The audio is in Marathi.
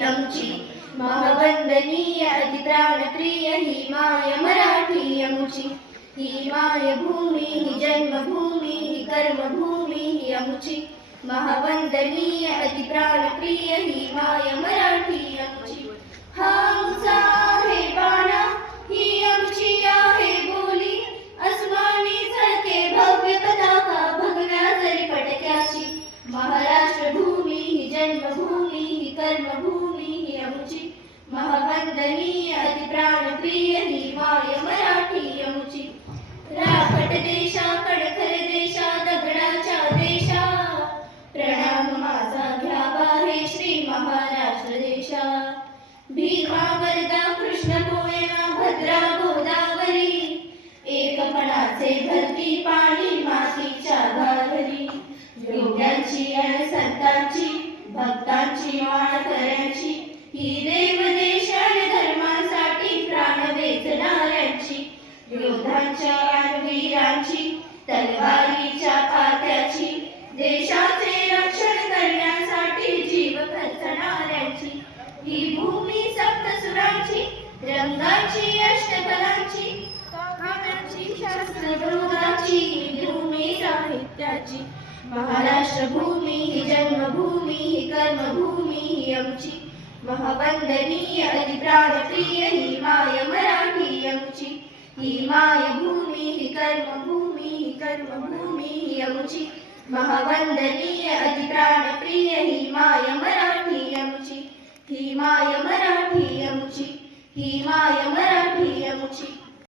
आमची महवंदनीय अतिप्राणप्रिय ही माय मराठी आमची ही मायभूमी ही जन्मभूमी ही कर्मभूमी ही आमची महवंदनीय अतिप्राणप्रिय ही माय मराठी आमची हा आमचा आहे बाणा ही आमची आहे बोली अस्मानी झळके भव्य पताका भगव्या जरी पटक्याची महाराष्ट्र भूमी ही जन्मभूमी ही कर्मभूमी ही आमची महवंदनीय अतिप्राणप्रिय ही माय मराठी आमची राखट देशा कडखर देशा दगडाच्या देशा प्रणाम माझा घ्यावा हे श्री महाराष्ट्र देशा भीमा वरदा कृष्ण कोयना भद्रा गोदावरी एकपणाचे भरती पाणी मातीच्या घागरी योग्यांची आणि संतांची भक्तांची माळकऱ्यांची ही देवदेश आणि धर्मांसाठी प्राण वेचणाऱ्यांची योद्धांच्या आणि वीरांची तलवारीच्या पात्याची देशाचे रक्षण करण्यासाठी जीव खर्चणाऱ्यांची ही भूमी सप्तसुरांची रंगाची अष्टकलांची काव्यांची शास्त्रबोधाची भूमी साहित्याची महाराष्ट्र भूमी ही जन्मभूमी ही कर्मभूमी ही आमची महवंदनीय अतिप्राणप्रिय ही माय मराठी आमची ही मायभूमी ही कर्मभूमी ही कर्मभूमी ही आमची महवंदनीय अतिप्राणप्रिय ही माय मराठी आमची ही माय मराठी आमची ही माय मराठी आमची